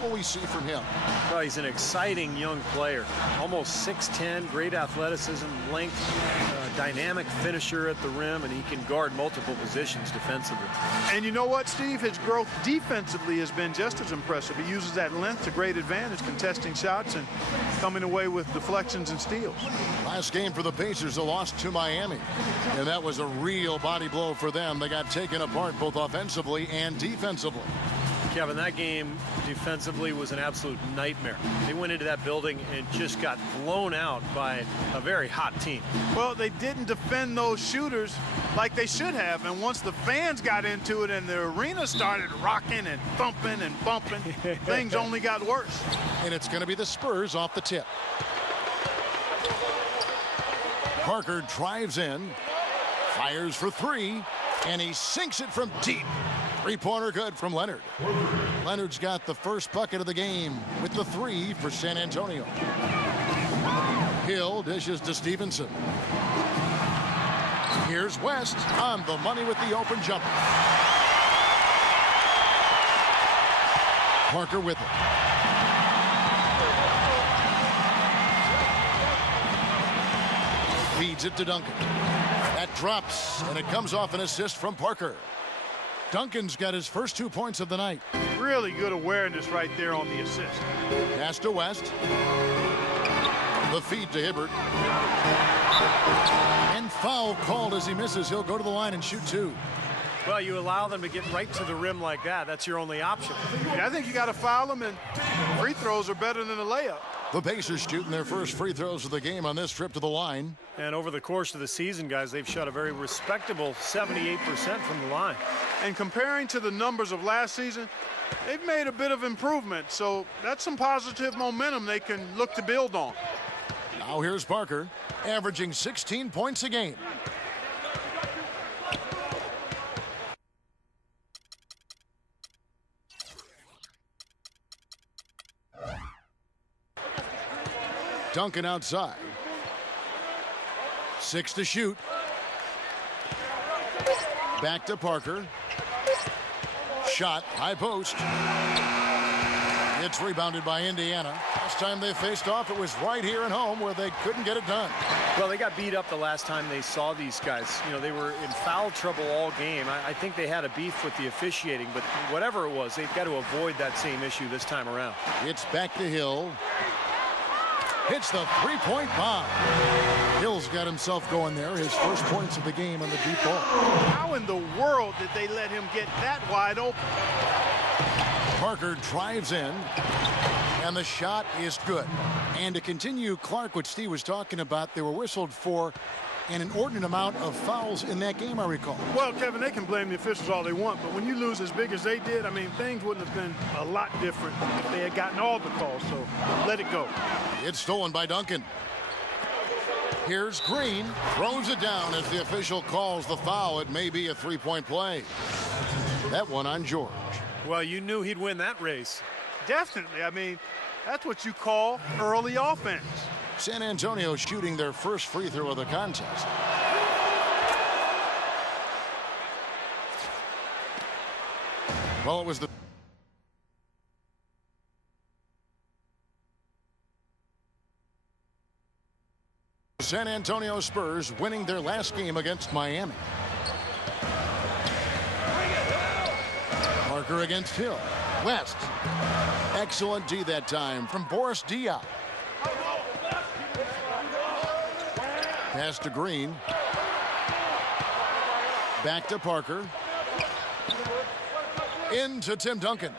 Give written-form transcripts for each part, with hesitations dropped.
What will we see from him? Well, he's an exciting young player. Almost 6'10", great athleticism, length, dynamic finisher at the rim, and he can guard multiple positions defensively. And you know what, Steve? His growth defensively has been just as impressive. He uses that length to great advantage, contesting shots and coming away with deflections and steals. Last game for the Pacers, a loss to Miami. And that was a real body blow for them. They got taken apart both offensively and defensively. Kevin, that game defensively was an absolute nightmare. They went into that building and just got blown out by a very hot team. Well, they didn't defend those shooters like they should have, and once the fans got into it and the arena started rocking and thumping and bumping, things only got worse. And it's going to be the Spurs off the tip. Parker drives in, fires for three, and he sinks it from deep. Three-pointer good from Leonard. Leonard's got the first bucket of the game with the three for San Antonio. Hill dishes to Stevenson. Here's West on the money with the open jumper. Parker with it. Feeds it to Duncan. That drops, and it comes off an assist from Parker. Duncan's got his first 2 points of the night. Really good awareness right there on the assist. Pass to West. The feed to Hibbert. And foul called as he misses. He'll go to the line and shoot two. Well, you allow them to get right to the rim like that. That's your only option. Yeah, I think you got to foul them, and free throws are better than a layup. The Pacers shooting their first free throws of the game on this trip to the line. And over the course of the season, guys, they've shot a very respectable 78% from the line. And comparing to the numbers of last season, they've made a bit of improvement. So that's some positive momentum they can look to build on. Now here's Parker, averaging 16 points a game. Duncan outside. 6 to shoot. Back to Parker. Shot, high post. It's rebounded by Indiana. Last time they faced off, it was right here at home where they couldn't get it done. Well, they got beat up the last time they saw these guys. You know, they were in foul trouble all game. I think they had a beef with the officiating, but whatever it was, they've got to avoid that same issue this time around. It's back to Hill. Hits the three-point bomb. Hill's got himself going there. His first points of the game on the deep ball. How in the world did they let him get that wide open? Parker drives in, and the shot is good. And to continue, Clark, what Steve was talking about, they were whistled for an inordinate amount of fouls in that game, I recall. Well, Kevin, they can blame the officials all they want, but when you lose as big as they did, I mean, things wouldn't have been a lot different if they had gotten all the calls, so let it go. It's stolen by Duncan. Here's Green, throws it down as the official calls the foul. It may be a three-point play. That one on George. Well, you knew he'd win that race. Definitely. I mean, that's what you call early offense. San Antonio shooting their first free throw of the contest. Well, it was the San Antonio Spurs winning their last game against Miami. Parker against Hill. West. Excellent D that time from Boris Diaw. Pass to Green. Back to Parker. Into Tim Duncan.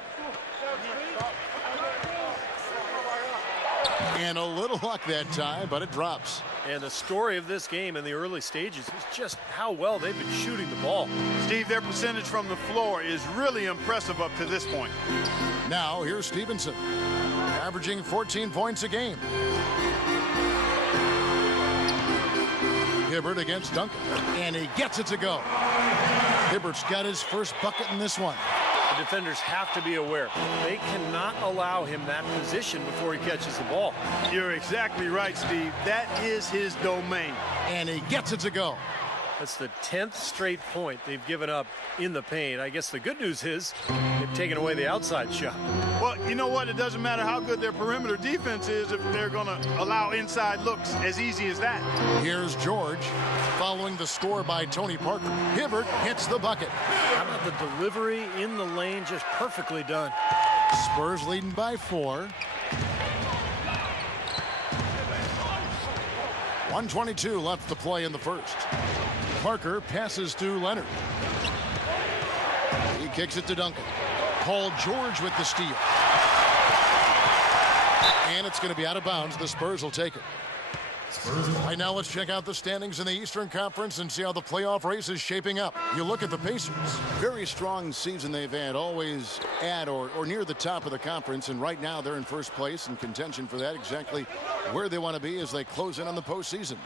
And a little luck that time, but it drops. And the story of this game in the early stages is just how well they've been shooting the ball. Steve, their percentage from the floor is really impressive up to this point. Now here's Stevenson, averaging 14 points a game. Hibbert against Duncan, and he gets it to go. Hibbert's got his first bucket in this one. The defenders have to be aware. They cannot allow him that position before he catches the ball. You're exactly right, Steve. That is his domain. And he gets it to go. That's the 10th straight point they've given up in the paint. I guess the good news is they've taken away the outside shot. Well, you know what? It doesn't matter how good their perimeter defense is if they're going to allow inside looks as easy as that. Here's George following the score by Tony Parker. Hibbert hits the bucket. How about the delivery in the lane? Just perfectly done. Spurs leading by 4. 1:22 left to play in the first. Parker passes to Leonard. He kicks it to Duncan. Paul George with the steal. And it's going to be out of bounds. The Spurs will take it. Right now, let's check out the standings in the Eastern Conference and see how the playoff race is shaping up. You look at the Pacers. Very strong season they've had, always at or near the top of the conference. And right now, they're in first place in contention for that, exactly where they want to be as they close in on the postseason.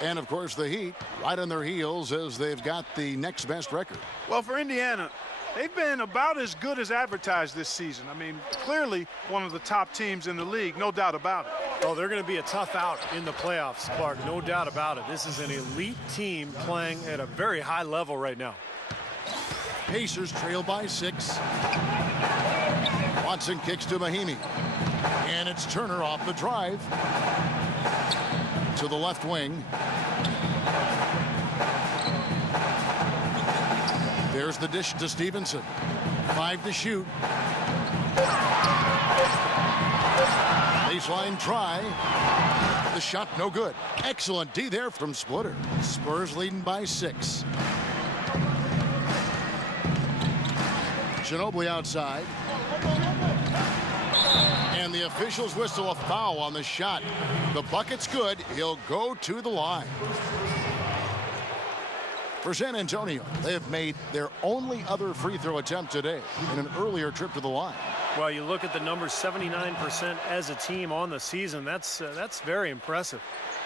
And, of course, the Heat right on their heels as they've got the next best record. Well, for Indiana, they've been about as good as advertised this season. I mean, clearly one of the top teams in the league, no doubt about it. Oh, they're going to be a tough out in the playoffs, Clark, no doubt about it. This is an elite team playing at a very high level right now. Pacers trail by 6. Watson kicks to Mahimi. And it's Turner off the drive to the left wing. There's the dish to Stevenson. 5 to shoot. Baseline try. The shot no good. Excellent D there from Splitter. Spurs leading by 6. Ginobili outside. And the officials whistle a foul on the shot. The bucket's good. He'll go to the line. For San Antonio, they have made their only other free throw attempt today in an earlier trip to the line. Well, you look at the numbers, 79% as a team on the season. That's very impressive.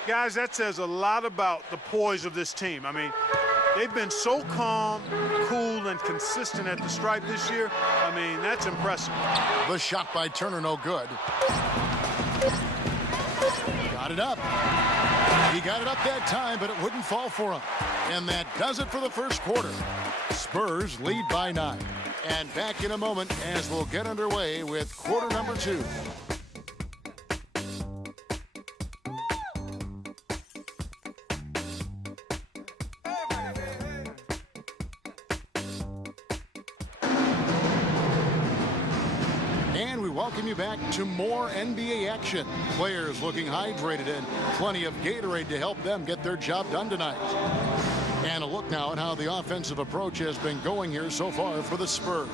Guys, that says a lot about the poise of this team. I mean, they've been so calm, cool, and consistent at the stripe this year. I mean, that's impressive. The shot by Turner, no good. Got it up. He got it up that time, but it wouldn't fall for him. And that does it for the first quarter. Spurs lead by 9. And back in a moment as we'll get underway with quarter number 2. And we welcome you back to more NBA action. Players looking hydrated and plenty of Gatorade to help them get their job done tonight. And a look now at how the offensive approach has been going here so far for the Spurs.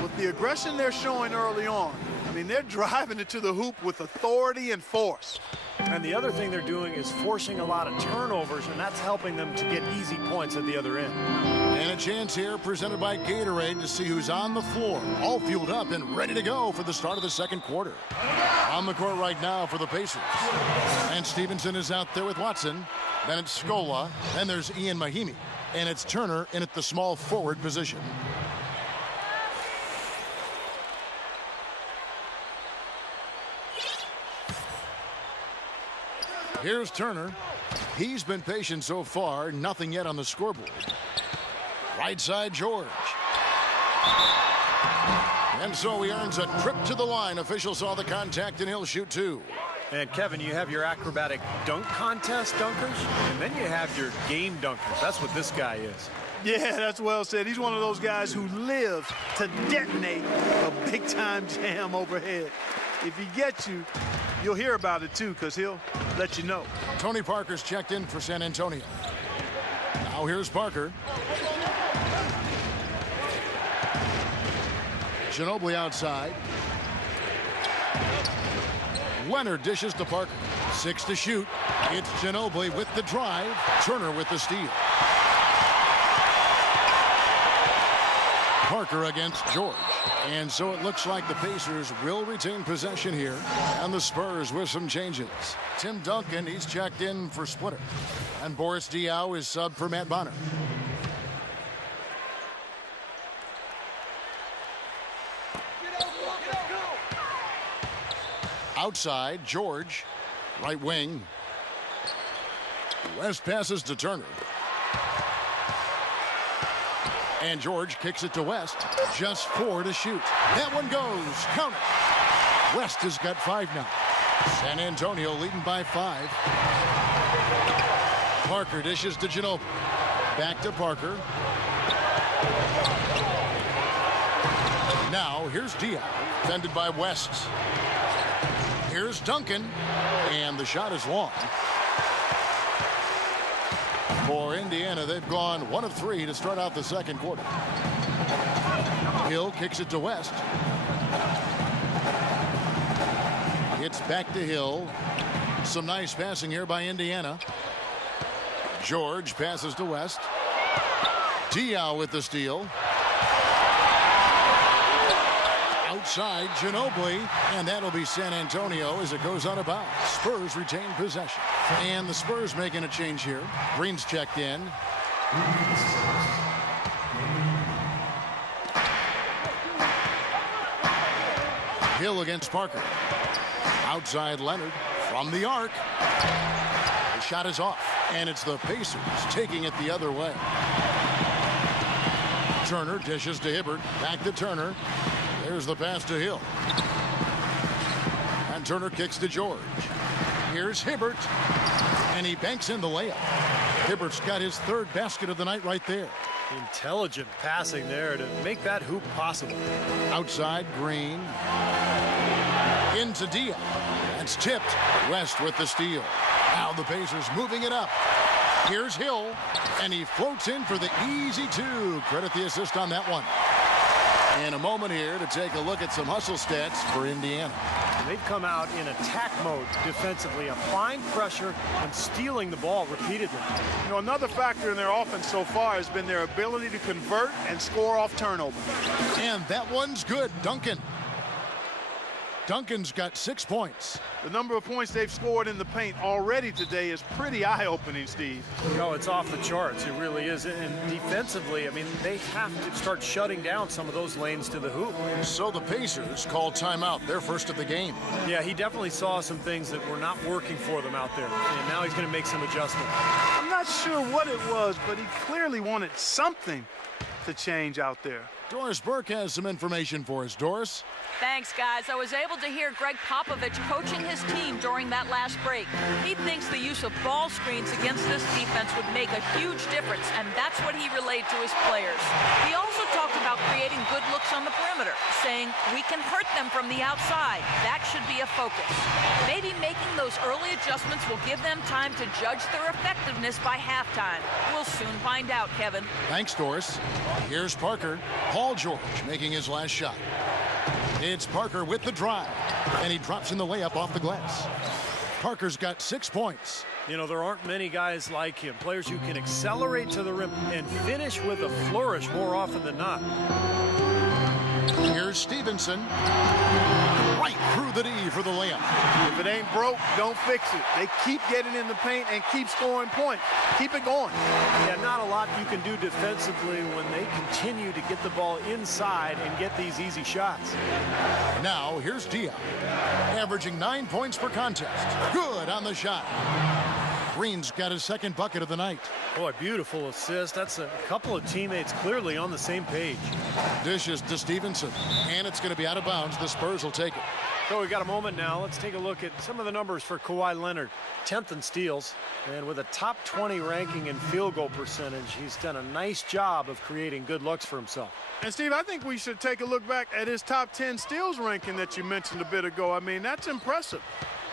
With the aggression they're showing early on, I mean, they're driving it to the hoop with authority and force. And the other thing they're doing is forcing a lot of turnovers, and that's helping them to get easy points at the other end. And a chance here presented by Gatorade to see who's on the floor, all fueled up and ready to go for the start of the second quarter. On the court right now for the Pacers. And Stevenson is out there with Watson. Then it's Scola. Then there's Ian Mahimi. And it's Turner in at the small forward position. Here's Turner. He's been patient so far. Nothing yet on the scoreboard. Right side, George. And so he earns a trip to the line. Officials saw the contact, and he'll shoot 2. And, Kevin, you have your acrobatic dunk contest dunkers, and then you have your game dunkers. That's what this guy is. Yeah, that's well said. He's one of those guys who lives to detonate a big-time jam overhead. If he gets you, you'll hear about it, too, because he'll let you know. Tony Parker's checked in for San Antonio. Now here's Parker. Ginobili outside. Leonard dishes to Parker. 6 to shoot. It's Ginobili with the drive. Turner with the steal. Parker against George. And so it looks like the Pacers will retain possession here. And the Spurs with some changes. Tim Duncan, he's checked in for Splitter. And Boris Diaw is sub for Matt Bonner. Outside, George, right wing. West passes to Turner. And George kicks it to West. Just 4 to shoot. That one goes. Count it. West has got 5 now. San Antonio leading by 5. Parker dishes to Ginobili. Back to Parker. Now here's Diaz. Defended by West. Here's Duncan. And the shot is long. For Indiana, they've gone 1 of 3 to start out the second quarter. Hill kicks it to West. It's back to Hill. Some nice passing here by Indiana. George passes to West. Diaw with the steal. Outside, Ginobili, and that'll be San Antonio as it goes out of bounds. Spurs retain possession. And the Spurs making a change here. Green's checked in. Hill against Parker. Outside Leonard from the arc. The shot is off, and it's the Pacers taking it the other way. Turner dishes to Hibbert. Back to Turner. There's the pass to Hill. And Turner kicks to George. Here's Hibbert. And he banks in the layup. Hibbert's got his 3rd basket of the night right there. Intelligent passing there to make that hoop possible. Outside, Green. Into Diaz. That's tipped. West with the steal. Now the Pacers moving it up. Here's Hill. And he floats in for the easy 2. Credit the assist on that one. In a moment here to take a look at some hustle stats for Indiana. They've come out in attack mode defensively, applying pressure and stealing the ball repeatedly. You know, another factor in their offense so far has been their ability to convert and score off turnover. And that one's good. Duncan's got 6 points. The number of points they've scored in the paint already today is pretty eye-opening, Steve. No, it's off the charts. It really is. And defensively, I mean, they have to start shutting down some of those lanes to the hoop. So the Pacers call timeout, their first of the game. Yeah, he definitely saw some things that were not working for them out there. And now he's going to make some adjustments. I'm not sure what it was, but he clearly wanted something to change out there. Doris Burke has some information for us. Doris? Thanks, guys. I was able to hear Greg Popovich coaching his team during that last break. He thinks the use of ball screens against this defense would make a huge difference, and that's what he relayed to his players. He also talked about creating good looks on the perimeter, saying we can hurt them from the outside. That should be a focus. Maybe making those early adjustments will give them time to judge their effectiveness by halftime. We'll soon find out, Kevin. Thanks, Doris. Here's Parker. Paul George making his last shot. It's Parker with the drive, and he drops in the layup off the glass. Parker's got 6 points. You know, there aren't many guys like him, players who can accelerate to the rim and finish with a flourish more often than not. Here's Stevenson. Right through the D for the layup. If it ain't broke, don't fix it. They keep getting in the paint and keep scoring points. Keep it going. Yeah, not a lot you can do defensively when they continue to get the ball inside and get these easy shots. Now here's Diaz, averaging 9 points per contest. Good on the shot. Green's got his 2nd bucket of the night. Boy, beautiful assist. That's a couple of teammates clearly on the same page. Dishes to Stevenson, and it's going to be out of bounds. The Spurs will take it. So we've got a moment now. Let's take a look at some of the numbers for Kawhi Leonard. 10th in steals, and with a top 20 ranking in field goal percentage, he's done a nice job of creating good looks for himself. And, Steve, I think we should take a look back at his top 10 steals ranking that you mentioned a bit ago. I mean, that's impressive.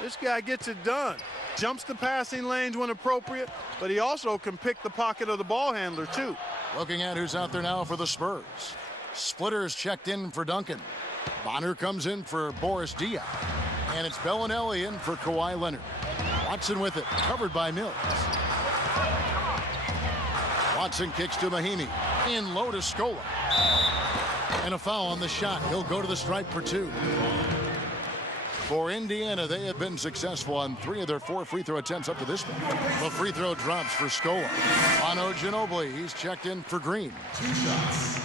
This guy gets it done. Jumps the passing lanes when appropriate, but he also can pick the pocket of the ball handler, too. Looking at who's out there now for the Spurs. Splitter's checked in for Duncan. Bonner comes in for Boris Diaw. And it's Bellinelli in for Kawhi Leonard. Watson with it, covered by Mills. Watson kicks to Mahinmi. In low to Scola. And a foul on the shot. He'll go to the stripe for 2. For Indiana, they have been successful on 3 of their 4 free throw attempts up to this point. The free throw drops for Scola. Manu Ginobili, he's checked in for Green. 2 shots.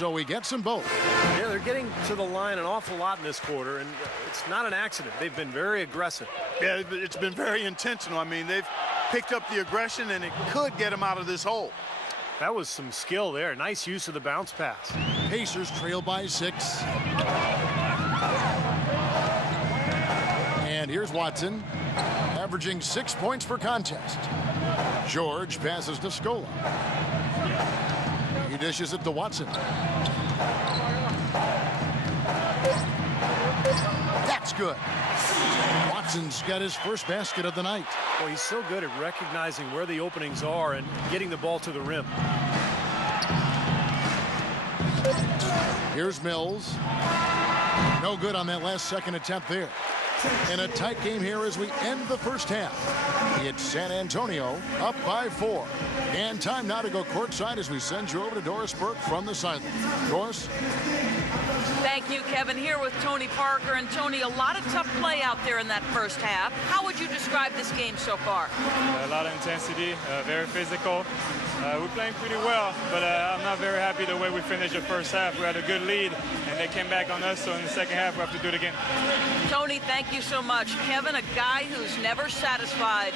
so he gets them both. Yeah, they're getting to the line an awful lot in this quarter, and it's not an accident. They've been very aggressive. Yeah, it's been very intentional. I mean, they've picked up the aggression, and it could get them out of this hole. That was some skill there. Nice use of the bounce pass. Pacers trail by 6. And here's Watson, averaging 6 points per contest. George passes to Scola. He dishes it to Watson. That's good. Watson's got his first basket of the night. Well, he's so good at recognizing where the openings are and getting the ball to the rim. Here's Mills. No good on that last second attempt there. In a tight game here as we end the first half. It's San Antonio up by 4. And time now to go courtside as we send you over to Doris Burke from the sideline. Doris? Thank you, Kevin. Here with Tony Parker. And Tony, a lot of tough play out there in that first half. How would you describe this game so far? A lot of intensity, very physical. We're playing pretty well, but I'm not very happy the way we finished the first half. We had a good lead, and they came back on us, so in the second half, we have to do it again. Tony, thank you so much. Kevin, a guy who's never satisfied.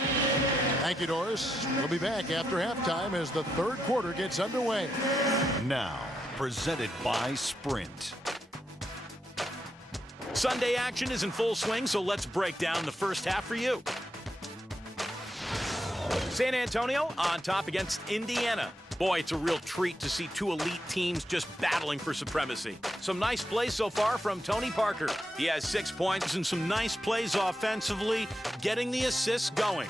Thank you, Doris. We'll be back after halftime as the third quarter gets underway. Now, presented by Sprint. Sunday action is in full swing, so let's break down the first half for you. San Antonio on top against Indiana. Boy, it's a real treat to see two elite teams just battling for supremacy. Some nice plays so far from Tony Parker. He has 6 points and some nice plays offensively, getting the assists going.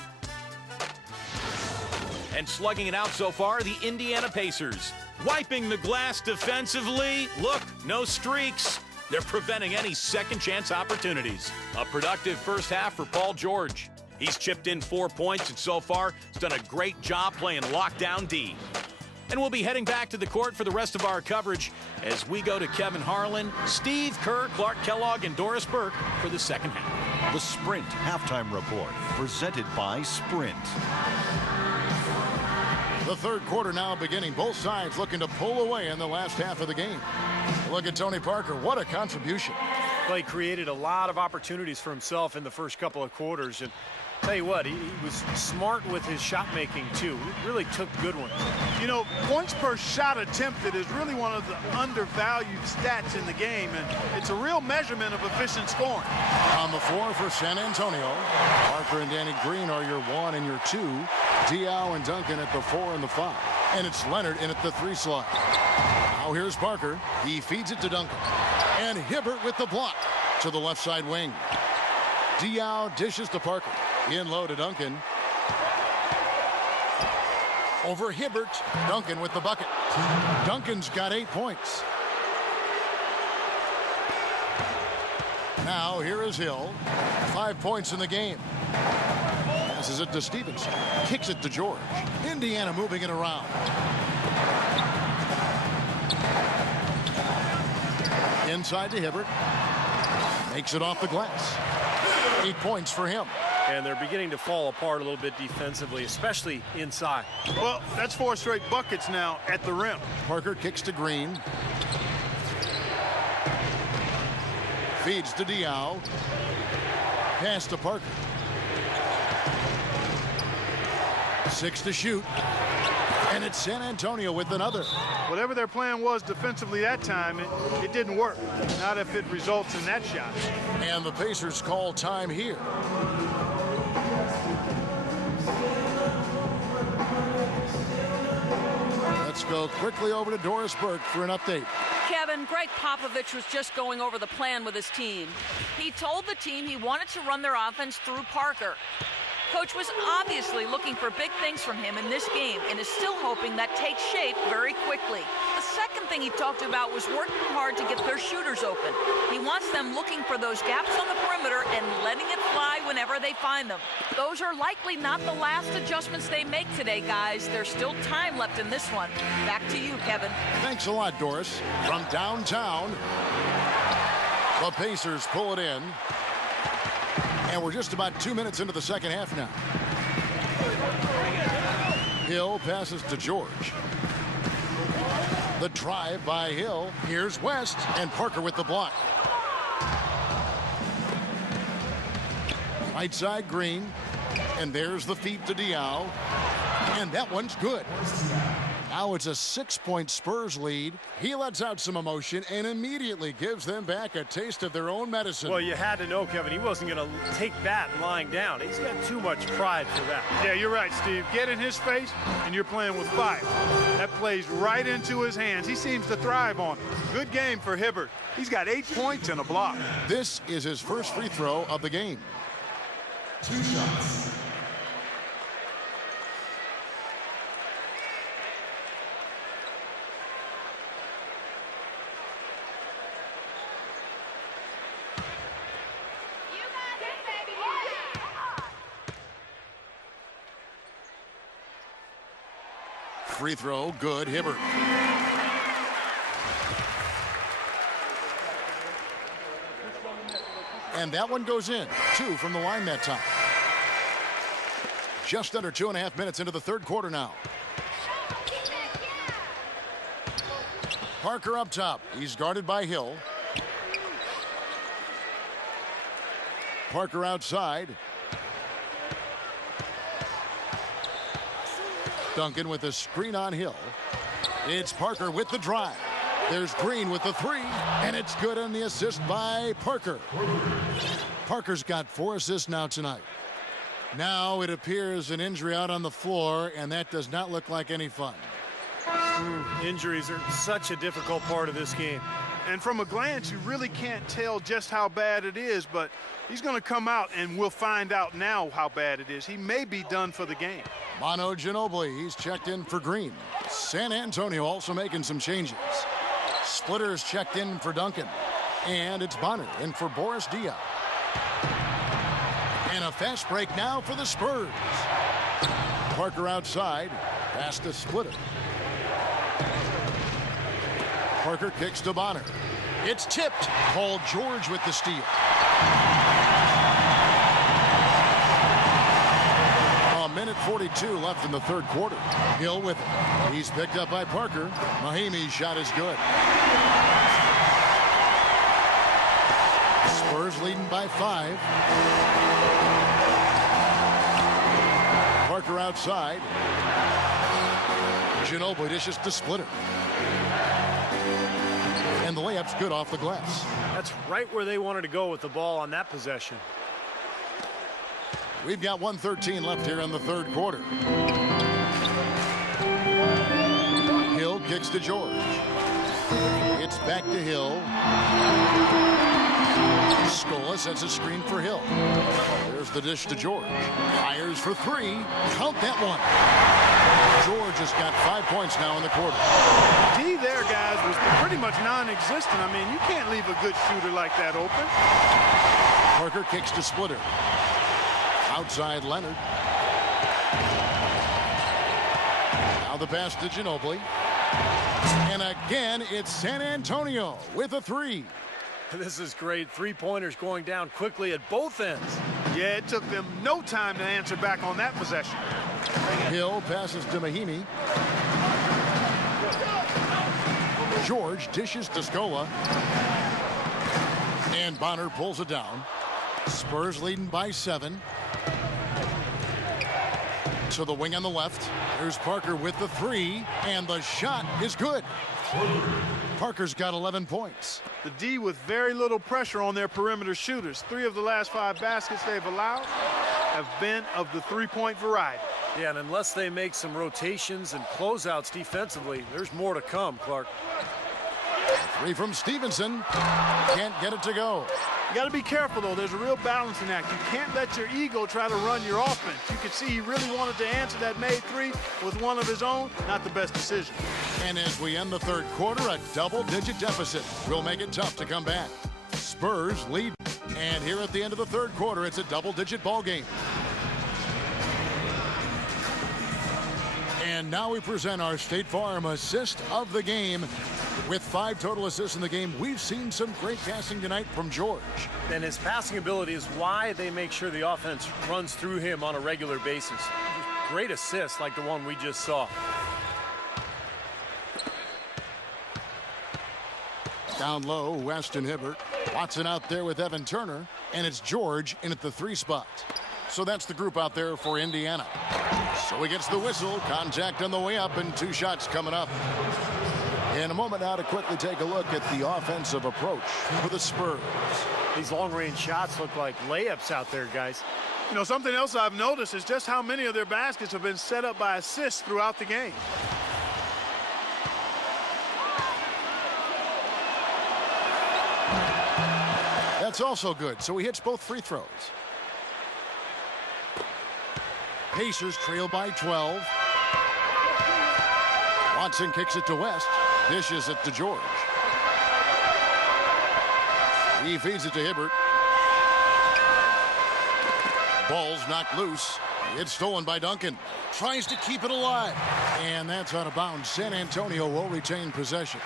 And slugging it out so far, the Indiana Pacers. Wiping the glass defensively. Look, no streaks. They're preventing any second chance opportunities. A productive first half for Paul George. He's chipped in 4 points and so far has done a great job playing lockdown D. And we'll be heading back to the court for the rest of our coverage as we go to Kevin Harlan, Steve Kerr, Clark Kellogg, and Doris Burke for the second half. The Sprint Halftime Report, presented by Sprint. The third quarter now beginning. Both sides looking to pull away in the last half of the game. Look at Tony Parker. What a contribution. Well, he created a lot of opportunities for himself in the first couple of quarters. And tell you what, he was smart with his shot making too. He really took good ones. You know, points per shot attempted is really one of the undervalued stats in the game, and it's a real measurement of efficient scoring. On the floor for San Antonio, Parker and Danny Green are your 1 and your 2. Diaw and Duncan at the 4 and the 5. And it's Leonard in at the 3 slot. Now here's Parker. He feeds it to Duncan. And Hibbert with the block to the left side wing. Diaw dishes to Parker. In low to Duncan. Over Hibbert. Duncan with the bucket. Duncan's got 8 points. Now here is Hill. 5 points in the game. Passes it to Stevenson. Kicks it to George. Indiana moving it around. Inside to Hibbert. Makes it off the glass. 8 points for him. And they're beginning to fall apart a little bit defensively, especially inside. Well, that's 4 straight buckets now at the rim. Parker kicks to Green. Feeds to Diaw. Pass to Parker. 6 to shoot. And it's San Antonio with another. Whatever their plan was defensively that time, it didn't work. Not if it results in that shot. And the Pacers call time here. Let's go quickly over to Doris Burke for an update. Kevin, Greg Popovich was just going over the plan with his team. He told the team he wanted to run their offense through Parker. Coach was obviously looking for big things from him in this game and is still hoping that takes shape very quickly. The second thing he talked about was working hard to get their shooters open. He wants them looking for those gaps on the perimeter and letting it fly whenever they find them. Those are likely not the last adjustments they make today, guys. There's still time left in this one. Back to you, Kevin. Thanks a lot, Doris. From downtown, the Pacers pull it in. And we're just about 2 minutes into the second half now. Hill passes to George. The The drive by Hill. Here's West, and Parker with the block. Right side Green, and there's the feed to Diao, and that one's good. Now it's a 6-point Spurs lead. He lets out some emotion and immediately gives them back a taste of their own medicine. Well, you had to know, Kevin, he wasn't going to take that lying down. He's got too much pride for that. Yeah, you're right, Steve. Get in his face, and you're playing with fire. That plays right into his hands. He seems to thrive on it. Good game for Hibbert. He's got 8 points and a block. This is his first free throw of the game. 2 shots. Free throw, good. Hibbert. And that one goes in. 2 from the line that time. Just under 2.5 minutes into the third quarter now. Parker up top. He's guarded by Hill. Parker outside. Duncan with a screen on Hill. It's Parker with the drive. There's Green with the 3, and it's good on the assist by Parker. Parker's got 4 assists now tonight. Now it appears an injury out on the floor, and that does not look like any fun. Injuries are such a difficult part of this game. And from a glance, you really can't tell just how bad it is, but he's going to come out, and we'll find out now how bad it is. He may be done for the game. Manu Ginobili, he's checked in for Green. San Antonio also making some changes. Splitter's checked in for Duncan. And it's Bonner in for Boris Diaw. And a fast break now for the Spurs. Parker outside, pass to Splitter. Parker kicks to Bonner. It's tipped. Paul George with the steal. A minute 42 left in the third quarter. Hill with it. He's picked up by Parker. Mahimi's shot is good. Spurs leading by 5. Parker outside. Ginobili dishes to Splitter. And the layup's good off the glass. That's right where they wanted to go with the ball on that possession. We've got 1:13 left here in the third quarter. Hill kicks to George. It's back to Hill. Scola sets a screen for Hill. There's the dish to George. Fires for 3. Count that one. George has got 5 points now in the quarter. D there, guys, was pretty much non-existent. I mean, you can't leave a good shooter like that open. Parker kicks to Splitter. Outside Leonard. Now the pass to Ginobili. And again, it's San Antonio with a 3. This is great. 3-pointers going down quickly at both ends. Yeah, it took them no time to answer back on that possession. Hill passes to Mahimi. George dishes to Scola. And Bonner pulls it down. Spurs leading by 7. To the wing on the left. There's Parker with the 3. And the shot is good. Parker's got 11 points. The D with very little pressure on their perimeter shooters. 3 of the last 5 baskets they've allowed have been of the 3-point variety. Yeah, and unless they make some rotations and closeouts defensively, there's more to come, Clark. 3 from Stevenson. Can't get it to go. You got to be careful, though. There's a real balancing act. You can't let your ego try to run your offense. You could see he really wanted to answer that made 3 with one of his own. Not the best decision. And as we end the third quarter, a double-digit deficit will make it tough to come back. Spurs lead. And here at the end of the third quarter, it's a double-digit ball game. And now we present our State Farm assist of the game. With 5 total assists in the game, we've seen some great passing tonight from George. And his passing ability is why they make sure the offense runs through him on a regular basis. Great assists like the one we just saw. Down low, West and Hibbert. Watson out there with Evan Turner, and it's George in at the 3 spot. So that's the group out there for Indiana. So he gets the whistle, contact on the way up, and 2 shots coming up. In a moment now to quickly take a look at the offensive approach for the Spurs. These long-range shots look like layups out there, guys. You know, something else I've noticed is just how many of their baskets have been set up by assists throughout the game. That's also good, so he hits both free throws. Pacers trail by 12. Watson kicks it to West. Dishes it to George. He feeds it to Hibbert. Ball's knocked loose. It's stolen by Duncan. Tries to keep it alive. And that's out of bounds. San Antonio will retain possession.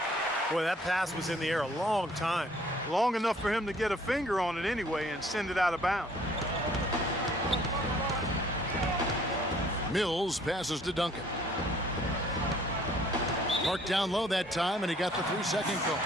Boy, that pass was in the air a long time. Long enough for him to get a finger on it anyway and send it out of bounds. Mills passes to Duncan. Marked down low that time, and he got the 3-second goal.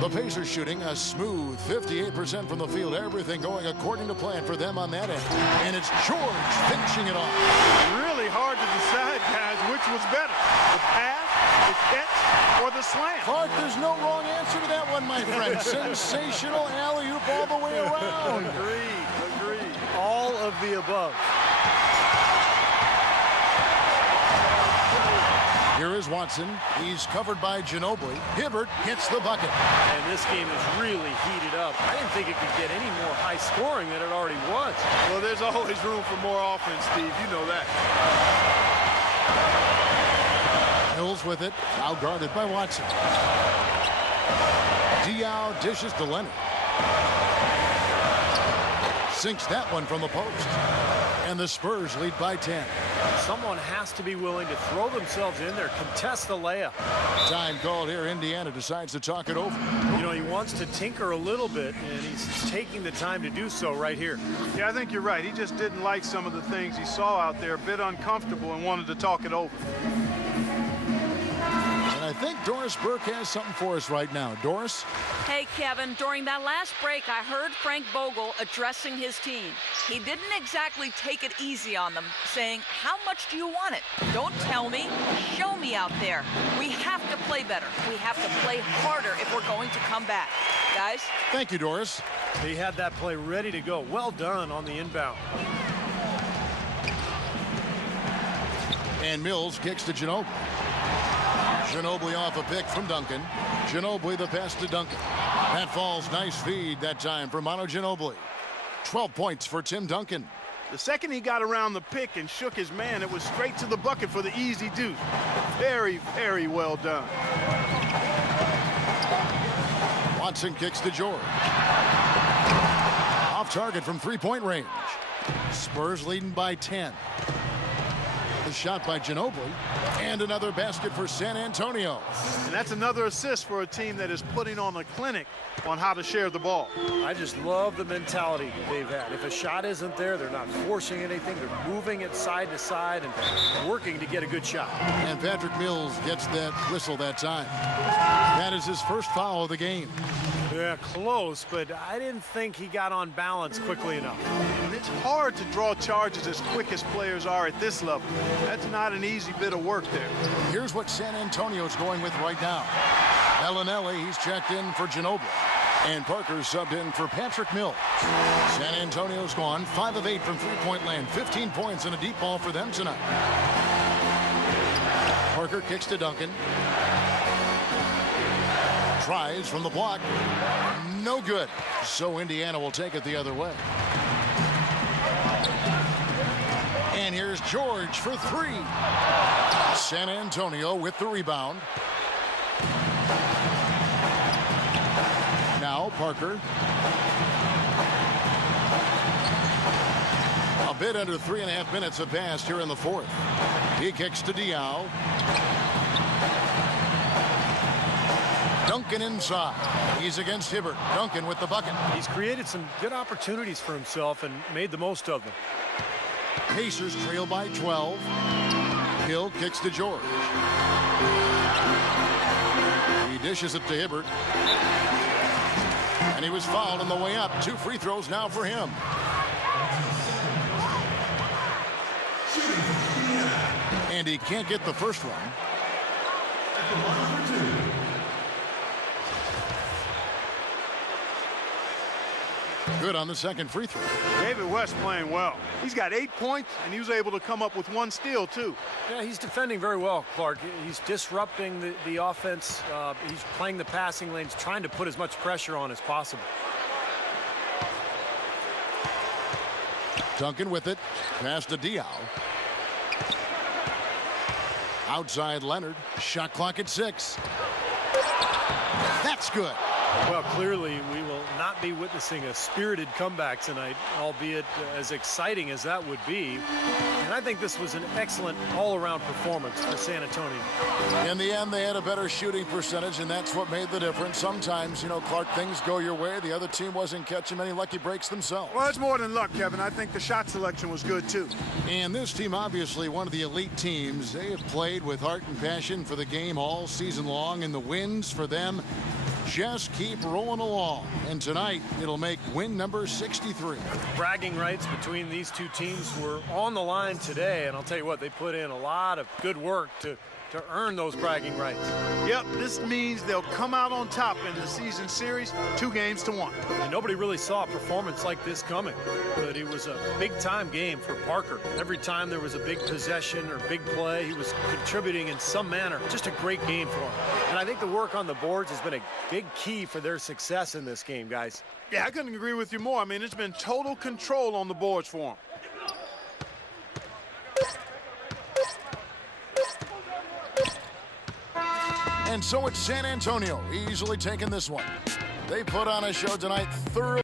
The Pacers shooting a smooth 58% from the field. Everything going according to plan for them on that end. And it's George finishing it off. Really hard to decide, guys, which was better. The pass, the catch, or the slam. Clark, there's no wrong answer to that one, my friend. Sensational alley-oop all the way around. Agreed. All of the above. Here is Watson. He's covered by Ginobili. Hibbert hits the bucket. And this game is really heated up. I didn't think it could get any more high scoring than it already was. Well, there's always room for more offense, Steve. You know that. Mills with it. Now guarded by Watson. Diaw dishes to Leonard. Sinks that one from the post. And the Spurs lead by 10. Someone has to be willing to throw themselves in there, contest the layup. Time called here. Indiana decides to talk it over. You know, he wants to tinker a little bit, and he's taking the time to do so right here. Yeah, I think you're right. He just didn't like some of the things he saw out there, a bit uncomfortable, and wanted to talk it over. And I think Doris Burke has something for us right now. Doris? Hey, Kevin, during that last break, I heard Frank Vogel addressing his team. He didn't exactly take it easy on them, saying, how much do you want it? Don't tell me. Show me out there. We have to play better. We have to play harder if we're going to come back. Guys? Thank you, Doris. He had that play ready to go. Well done on the inbound. And Mills kicks to Ginobili. Ginobili off a pick from Duncan. Ginobili the pass to Duncan. That falls. Nice feed that time for Manu Ginobili. 12 points for Tim Duncan. The second he got around the pick and shook his man, it was straight to the bucket for the easy deuce. Very, very well done. Watson kicks to George. Off target from three-point range. Spurs leading by 10. The shot by Ginobili. And another basket for San Antonio. And that's another assist for a team that is putting on a clinic on how to share the ball. I just love the mentality they've had. If a shot isn't there, they're not forcing anything. They're moving it side to side and working to get a good shot. And Patrick Mills gets that whistle that time. That is his first foul of the game. Yeah, close, but I didn't think he got on balance quickly enough. And it's hard to draw charges as quick as players are at this level. That's not an easy bit of work there. Here's what San Antonio's going with right now. Bellinelli, he's checked in for Ginobili. And Parker's subbed in for Patrick Mills. San Antonio's gone 5 of 8 from three-point land. 15 points and a deep ball for them tonight. Parker kicks to Duncan. Tries from the block. No good. So Indiana will take it the other way. And here's George for three. San Antonio with the rebound. Now Parker. A bit under 3.5 minutes have passed here in the fourth. He kicks to Diaw. Duncan inside. He's against Hibbert. Duncan with the bucket. He's created some good opportunities for himself and made the most of them. Pacers trail by 12. Hill kicks to George. He dishes it to Hibbert. And he was fouled on the way up. 2 free throws now for him. And he can't get the first one. Good on the second free throw. David West playing well. He's got 8 points, and he was able to come up with 1 steal, too. Yeah, he's defending very well, Clark. He's disrupting the offense. He's playing the passing lanes, trying to put as much pressure on as possible. Duncan with it. Pass to Diaw. Outside Leonard. Shot clock at 6. That's good. Well, clearly we will not be witnessing a spirited comeback tonight, albeit as exciting as that would be. And I think this was an excellent all-around performance for San Antonio. In the end, they had a better shooting percentage, and that's what made the difference. Sometimes, Clark, things go your way. The other team wasn't catching many lucky breaks themselves. Well, it's more than luck, Kevin. I think the shot selection was good, too. And this team, obviously one of the elite teams. They have played with heart and passion for the game all season long, and the wins for them just keep rolling along. And tonight, it'll make win number 63. Bragging rights between these two teams were on the line today, and I'll tell you what, they put in a lot of good work to earn those bragging rights. Yep, this means they'll come out on top in the season series, 2-1. And nobody really saw a performance like this coming, but it was a big-time game for Parker. Every time there was a big possession or big play, he was contributing in some manner. Just a great game for him. And I think the work on the boards has been a big key for their success in this game, guys. Yeah, I couldn't agree with you more. I mean, it's been total control on the boards for him. And so it's San Antonio easily taking this one. They put on a show tonight, thoroughly.